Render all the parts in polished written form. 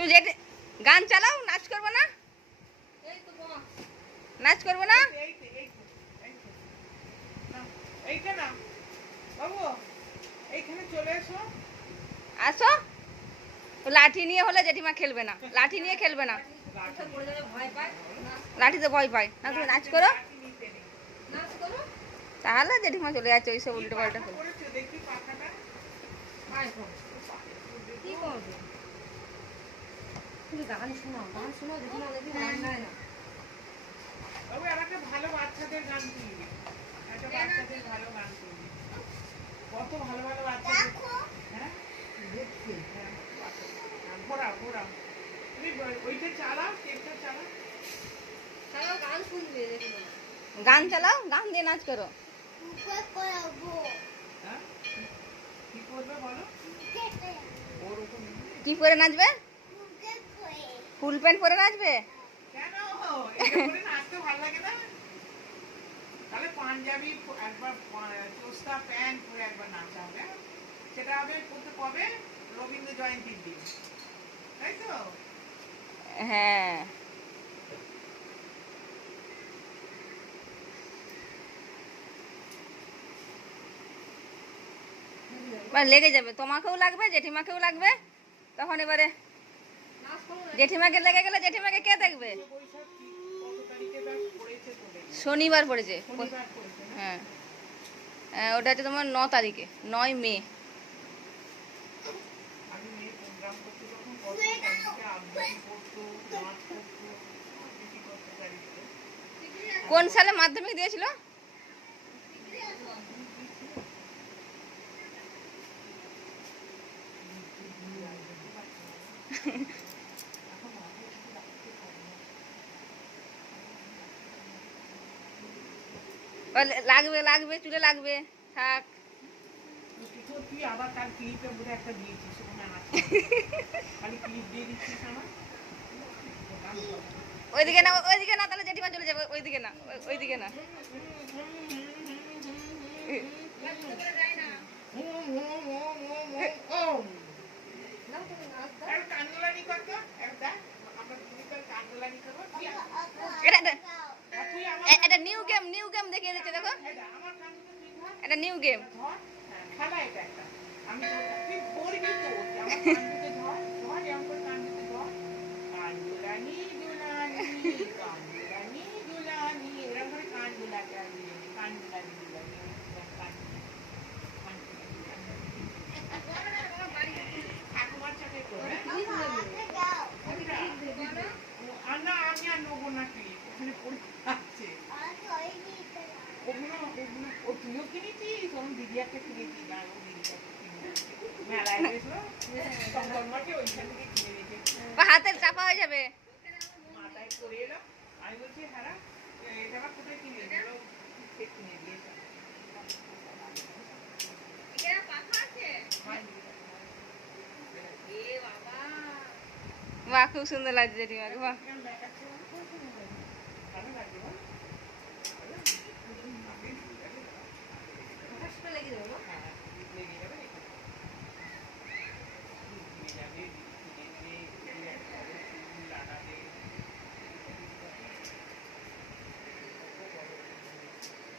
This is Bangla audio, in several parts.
তুমি যে গান চালাও, নাচ করবো না? নাচ করবো না? এইটা না বাবু, এইখানে চলে এসো। আসো। লাঠি নিয়ে হলে জেঠিমা খেলবে না, লাঠি নিয়ে খেলবে না, লাঠিতে ভয় পায় না। তুমি নাচ করো, তাহলে জেঠিমা চলে যাচ্ছে ওইসব উল্টো পাল্টা করে। দেখি পাখাটা কি করবে? তুমি গান শোনাও, গান শোনাও, জেঠিমা দেখি গান গায় না। বাবু আর একটা ভালো বাচ্চাদের গান তুলবি, একটা বাচ্চাদের ভালো গান তুলবি। কত ভালো ভালো বাচ্চা। হ্যাঁ দেখছি, ঘোরাও ঘোরাও, তুমি ওইটা চালাও, টেপটা চালাও। তারাও গান শুনবে জেঠিমা। গান চালাও, গান দিয়ে নাচ করো। হ্যাঁ কি করবে বলো? ওরকম কি পরে নাচবে? ফুল প্যান্ট পরে নাচবে? কেন এটা পরে নাচতে ভালো লাগে না? তাহলে পাঞ্জাবি একবার চোস্তা প্যান্ট পরে একবার নাচা হবে। সেটা হবে করতে কবে? রবীন্দ্র জয়ন্তীর দিন, তাই তো? হ্যাঁ। লেগে যাবে, তোমাকেও লাগবে, জেঠিমাকেও লাগবে। তখন এবারে জেঠিমাকে লেগে গেলে জেঠিমাকে কে দেখবে? শনিবার পড়েছে। হ্যাঁ, ওটা হচ্ছে তোমার 9 তারিখে, 9 মে। কোন সালে মাধ্যমিক দিয়েছিল? লাগবে লাগবে, চুলে লাগবে, থাক। তুই আবার কাল ক্লিপে বোধহয় একটা দিয়েছিস, ওখানে আছে খালি ক্লিপ দিয়ে দিচ্ছিস আমার। ওইদিকে না, ওইদিকে না, তাহলে জেঠিমা চলে যাবে। ওইদিকে না, ওইদিকে না। এটা নিউ গেম, নিউ গেম দেখিয়ে দিচ্ছে, দেখো। এটা নিউ গেম। খেলা এটা একটা, আমি তুই করবি তো আমার কান্দুতে ধর ধর, এমন করে কান্দুতে ধর। কান্দুলানি দুলানি কান্দুলানি দুলানি, এরকম করে কান দুলাতে আসবি। কান্দুলানি দুলানি ঠাকুমার চাপে করে আর না, আমি আর নেবো না ক্লিপ, ওখানে পড়ে আছে। তুইও কিনেছিস? ওর দিদি একটা কিনেছিস, আর ও দিদিটা মেলায় গেছিল তন্ময়কে ওইখান থেকে কিনে রেখেছি। হাতের চাপা হয়ে যাবে, মাথায় পরে এলো। আমি বলছি হ্যাঁ এটা আবার কোথায় কিনে এলো? কিনে দিয়েছে। বাহ, খুব সুন্দর লাগছে জেঠিমাকে, বাহ।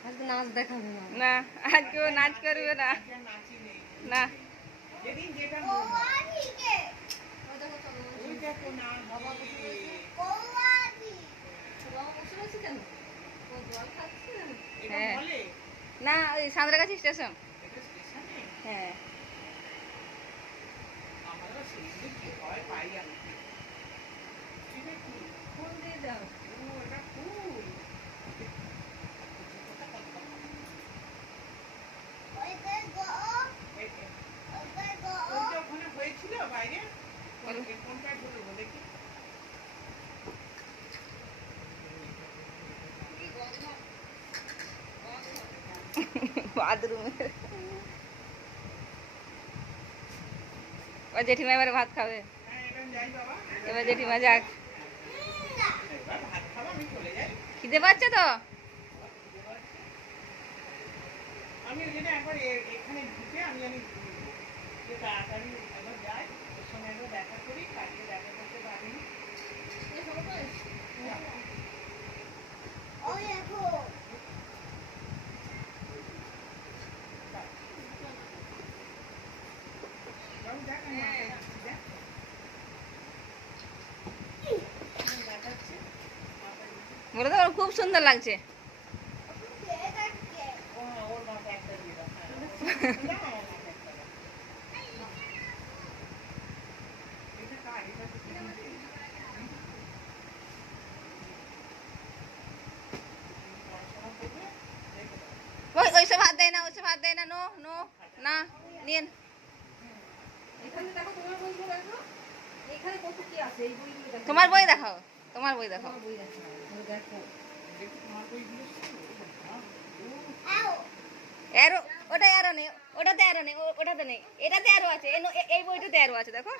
আজকে নাচ দেখাবে না। না, আজকেও নাচ করবে না। না, যেদিন যেটা হ্যাঁ, না, ওই সাঁতরাগাছি স্টেশন। হ্যাঁ, ফোন দিয়ে দাও। ওখানে হয়েছিল বাইরে, কোনটায় বলবো দেখি। বাথরুমে। জেঠিমা এবারে ভাত খাবে। এবার জেঠিমা যাক, খিদে পাচ্ছে তো। আমি ওই জন্য একবার এখানে ঢুকে আমি তাড়াতাড়ি একবার যাই, ওর সঙ্গে একবার দেখা করি, কালকে দেখা করতে খুব সুন্দর লাগছে। ও হ্যাঁ, ওর মাথায় একটা দিয়ে দাও। হ্যাঁ, হ্যাঁ, হ্যাঁ, হ্যাঁ, একটা দাও। এটা কার? এটা তো কিনেছে। পড়াশোনা করবে? রেখে দাও। ওইসব হাত দেয় না, ওইসব হাত দেয় না। নো নো, না নিন। এখানে দেখো তোমার বইগুলো দেখো। এখানে কত কি আছে এই বইগুলো দেখো। তোমার বই দেখাও, তোমার বই দেখাও। তোমার বই দেখো। ওই দেখো। দেখি তোমার বইগুলো ছিল। অ্যারো, ওটা অ্যারো নেই, ওটাতে অ্যারো নেই, ওটাতে নেই, এটাতে অ্যারো আছে। এই বইটাতে অ্যারো আছে, দেখো।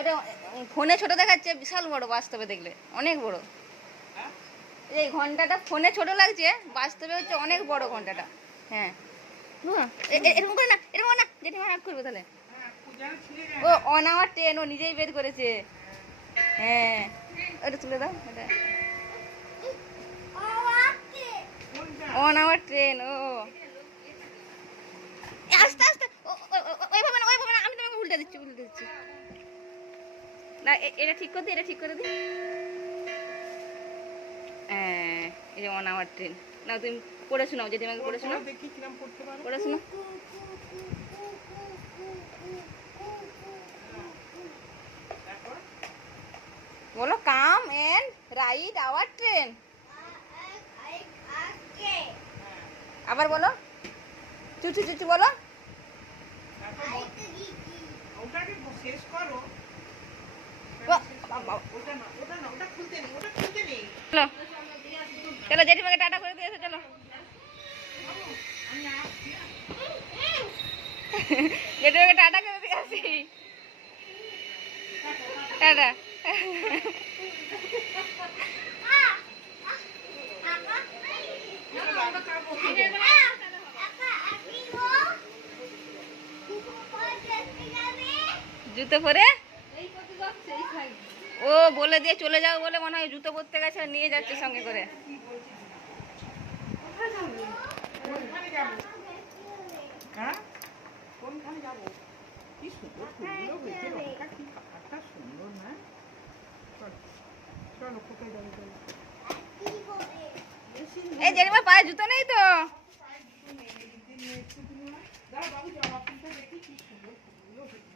ওটা ফোনে ছোট দেখাচ্ছে, বিশাল বড় বাস্তবে দেখলে অনেক বড়। এই ঘন্টাটা ফোনে ছোট লাগছে, বাস্তবে হচ্ছে অনেক বড় ঘন্টাটা। হ্যাঁ, এরকম করে না, এরকম করে না, জেঠিমা রাগ করবে তাহলে। ও অন আওয়ার ট্রেন, ও নিজেই বের করেছে। হ্যাঁ, ওটা তুলে দাও, ওটা অন আওয়ার ট্রেন। ও আস্তে আস্তে, ওইভাবে না, ওইভাবে না, আমি তোমাকে উল্টে দিচ্ছি, উল্টে দিচ্ছি। না, এটা ঠিক করে দিই, এটা ঠিক করে দিই। হ্যাঁ, এই যে অন আওয়ার ট্রেন। না, তুমি পড়ে শোনাও, জেঠিমাকে পড়ে শোনাও, দেখি কিরম পড়তে পারো। পড়ে শোনাও। তারপর বলো, come and ride our train. আবার বলো, চুচু চুচু বলো। তারপর ওটাকে শেষ করো। ওটা না, ওটা না, ওটা খুলতে নেই, ওটা খুলতে নেই। চলো চলো, জেঠিমাকে টাটা করে দিয়েছো, চলো। আমি আসছি। জেঠিমাকে টাটা করে দিয়ে আসি। টাটা। জুতো পরে এই কত যাচ্ছে এই সাইড। ও বলে দিয়ে চলে যাও বলে মনে হয় জুতো পরতে গেছে আর নিয়ে যাচ্ছে সঙ্গে করে। কোনখানে যাবো? হ্যাঁ? কোনখানে যাবো? কি সুন্দর ফুলগুলো হয়েছে, রংটা কি কালারটা সুন্দর না? চলো, চলো, কোথায় যাবো, চলো। এই জেঠিমা পায়ে জুতো নেই তো। দাও বাবু, জবা ফুলটা দেখি কি সুন্দর ফুলগুলো হয়েছে।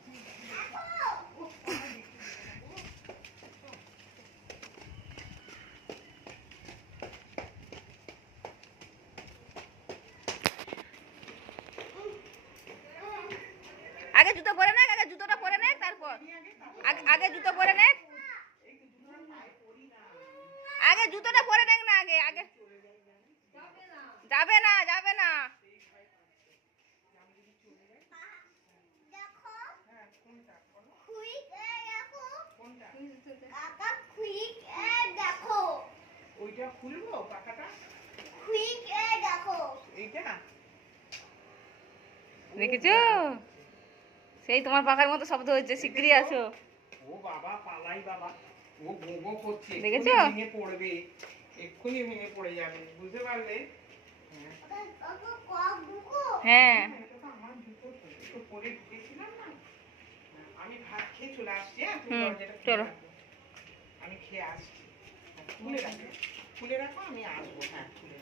আগে জুতো পরে নে, আগে জুতোটা পরে নে, তারপর আগে জুতো পরে নে, আগে জুতোটা পরে নে না, আগে আগে। যাবে না, যাবে না। ওইটা খুলবো পাখাটা? এইটা? দেখেছো, সেই তোমার পাখার মতো শব্দ হচ্ছে, শিগগিরই আসো। ও বাবা, পালাই বাবা। ও ভোগো করছে, দেখেছো? এক্ষুনি ভেঙে পড়বে, এক্ষুনি ভেঙে পড়ে যাবে, বুঝতে পারলে? হ্যাঁ, এটা তো আমার জুতো, তো পরে ঢুকেছিলাম না। আমি ভাত খেয়ে চলে আসছি। হ্যাঁ, তুমি হুম, দরজাটা খুলে চলো। রাখো। আমি খেয়ে আসছি। খুলে রাখো, খুলে রাখো, আমি আসবো। হ্যাঁ, খুলে